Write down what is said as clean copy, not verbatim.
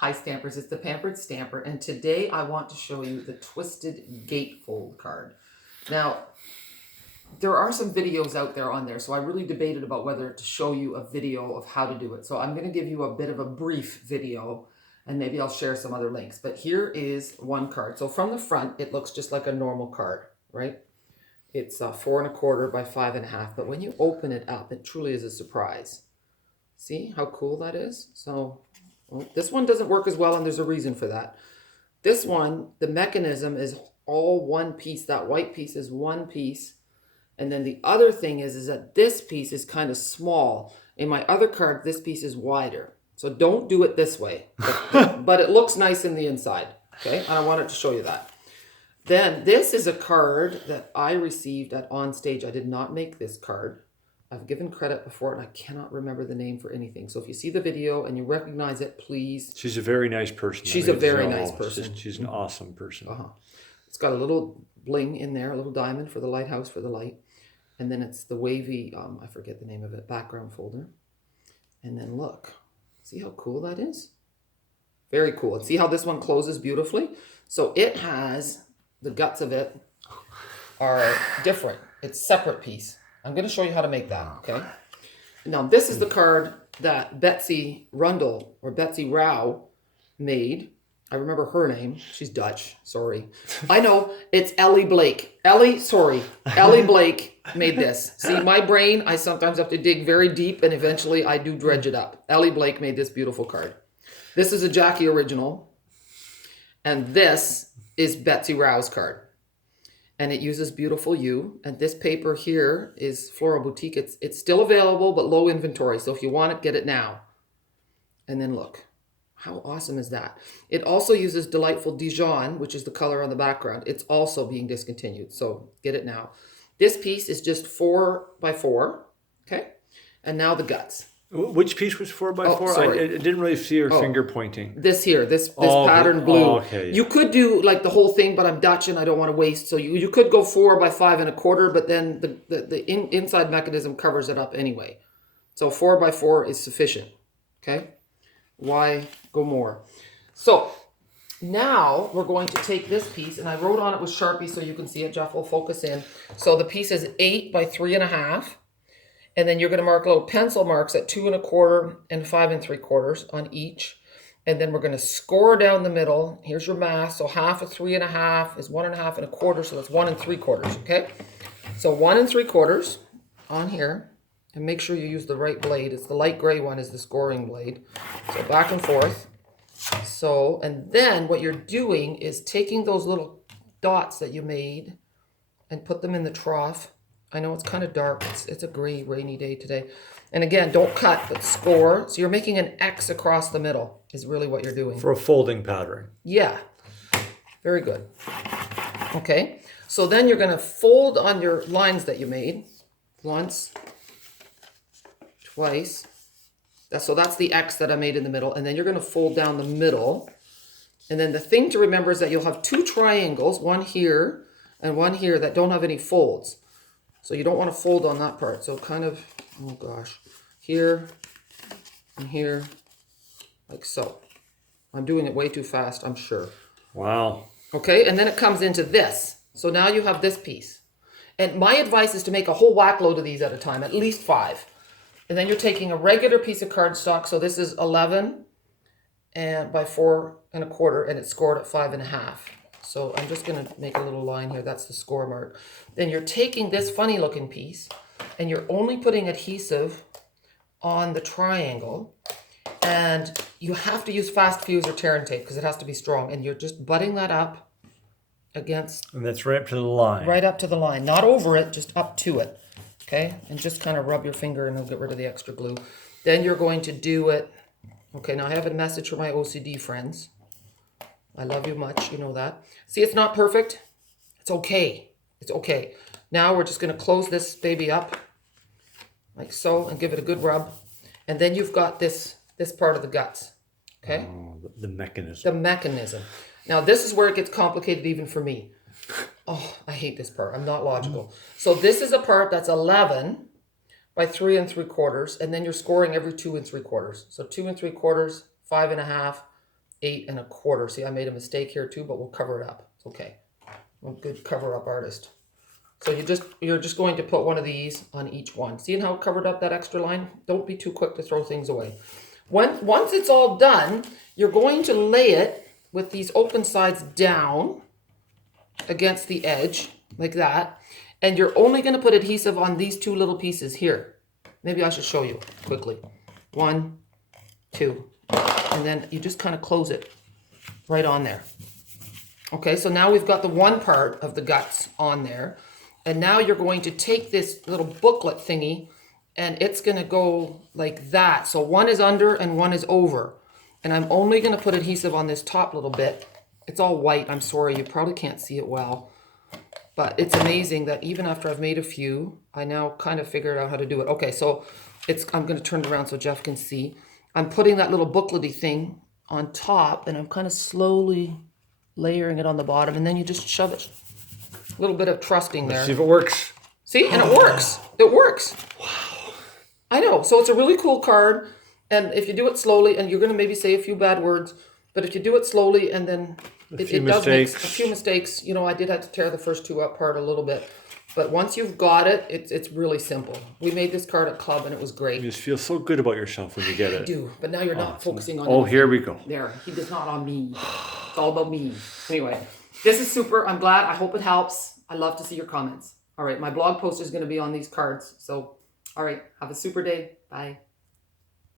Hi Stampers, it's the Pampered Stamper, and today I want to show you the Twisted Gatefold card. Now, there are some videos out there on there, so I really debated about whether to show you a video of how to do it. So I'm going to give you a bit of a brief video, and maybe I'll share some other links. But here is one card. So from the front, it looks just like a normal card, right? It's 4 1/4 by 5 1/2, but when you open it up, it truly is a surprise. See how cool that is? So well, this one doesn't work as well, and there's a reason for that. This one, the mechanism is all one piece. That white piece is one piece. And then the other thing is that this piece is kind of small. In my other card, this piece is wider. So don't do it this way. But it looks nice in the inside. Okay, and I wanted to show you that. Then this is a card that I received at On Stage. I did not make this card. I've given credit before and I cannot remember the name for anything. So if you see the video and you recognize it, please. She's a very nice person. She's a very nice person. She's an awesome person. It's got a little bling in there, a little diamond for the lighthouse, for the light. And then it's the wavy, I forget the name of it, background folder. And then look, see how cool that is? Very cool. And see how this one closes beautifully? So it has, the guts of it are different. It's a separate piece. I'm going to show you how to make that, okay? Now, this is the card that Betsy Rundle, or Betsy Rao, made. I remember her name. She's Dutch. Sorry. I know. It's Ellie Blake. Ellie Blake made this. See, my brain, I sometimes have to dig very deep, and eventually I do dredge it up. Ellie Blake made this beautiful card. This is a Jackie original, and this is Betsy Rao's card. And it uses Beautiful You. And this paper here is Floral Boutique. It's still available, but low inventory. So if you want it, get it now. And then look, how awesome is that? It also uses Delightful Dijon, which is the color on the background. It's also being discontinued. So get it now. This piece is just 4 by 4. Okay. And now the guts. Which piece was 4 by 4? I didn't really see her finger pointing. This here, this pattern blue. Oh, okay. You could do like the whole thing, but I'm Dutch and I don't want to waste. So you could go 4 by 5 1/4, but then the inside mechanism covers it up anyway. So 4 by 4 is sufficient. Okay? Why go more? So now we're going to take this piece, and I wrote on it with Sharpie so you can see it. Jeff will focus in. So the piece is 8 by 3 1/2. And then you're going to mark little pencil marks at 2 1/4 and 5 3/4 on each. And then we're going to score down the middle. Here's your math. So half of 3 1/2 is 1 1/2 1/4. So that's 1 3/4. Okay. So 1 3/4 on here. And make sure you use the right blade. It's the light gray one is the scoring blade. So back and forth. So, and then what you're doing is taking those little dots that you made and put them in the trough. I know it's kind of dark. It's a gray, rainy day today. And again, don't cut, but score. So you're making an X across the middle is really what you're doing. For a folding pattern. Yeah. Very good. Okay. So then you're going to fold on your lines that you made. Once. Twice. So that's the X that I made in the middle. And then you're going to fold down the middle. And then the thing to remember is that you'll have 2 triangles, one here and one here, that don't have any folds. So you don't want to fold on that part. So kind of, oh gosh, here and here, like so. I'm doing it way too fast, I'm sure. Wow. Okay, and then it comes into this. So now you have this piece. And my advice is to make a whole whack load of these at a time, at least 5. And then you're taking a regular piece of cardstock. So this is 11 and by 4 1/4, and it's scored at 5 1/2. So I'm just going to make a little line here. That's the score mark. Then you're taking this funny looking piece and you're only putting adhesive on the triangle. And you have to use fast fuse or tear and tape because it has to be strong. And you're just butting that up against. And that's right up to the line. Right up to the line. Not over it, just up to it. Okay? And just kind of rub your finger and it'll get rid of the extra glue. Then you're going to do it. Okay, now I have a message for my OCD friends. I love you much, you know that. See, it's not perfect. It's okay. It's okay. Now we're just going to close this baby up like so and give it a good rub. And then you've got this part of the guts. Okay? Oh, the mechanism. The mechanism. Now this is where it gets complicated even for me. Oh, I hate this part. I'm not logical. So this is a part that's 11 by 3 3/4, and then you're scoring every 2 3/4. So 2 3/4, 5 1/2, 8 1/4. See, I made a mistake here too, but we'll cover it up. It's okay. I'm a good cover up artist. So you're just going to put one of these on each one. Seeing how it covered up that extra line? Don't be too quick to throw things away. Once it's all done, you're going to lay it with these open sides down against the edge, like that. And you're only going to put adhesive on these 2 little pieces here. Maybe I should show you quickly. 1, 2. And then you just kind of close it right on there. Okay, so now we've got the one part of the guts on there. And now you're going to take this little booklet thingy and it's going to go like that. So one is under and one is over. And I'm only going to put adhesive on this top little bit. It's all white. I'm sorry, you probably can't see it well. But it's amazing that even after I've made a few, I now kind of figured out how to do it. Okay, so I'm going to turn it around so Jeff can see. I'm putting that little booklety thing on top and I'm kind of slowly layering it on the bottom. And then you just shove it. A little bit of trusting there. Let's see if it works. See, and it works. It works. Wow. I know. So it's a really cool card. And if you do it slowly, and you're going to maybe say a few bad words, but if you do it slowly and then it does make a few mistakes. You know, I did have to tear the first 2 apart a little bit. But once you've got it, it's really simple. We made this card at club and it was great. You just feel so good about yourself when you get it. I do, but now you're not focusing on anything. Here we go. There, he does not on me. It's all about me. Anyway, this is super. I'm glad. I hope it helps. I love to see your comments. All right, my blog post is going to be on these cards. So, all right, have a super day. Bye.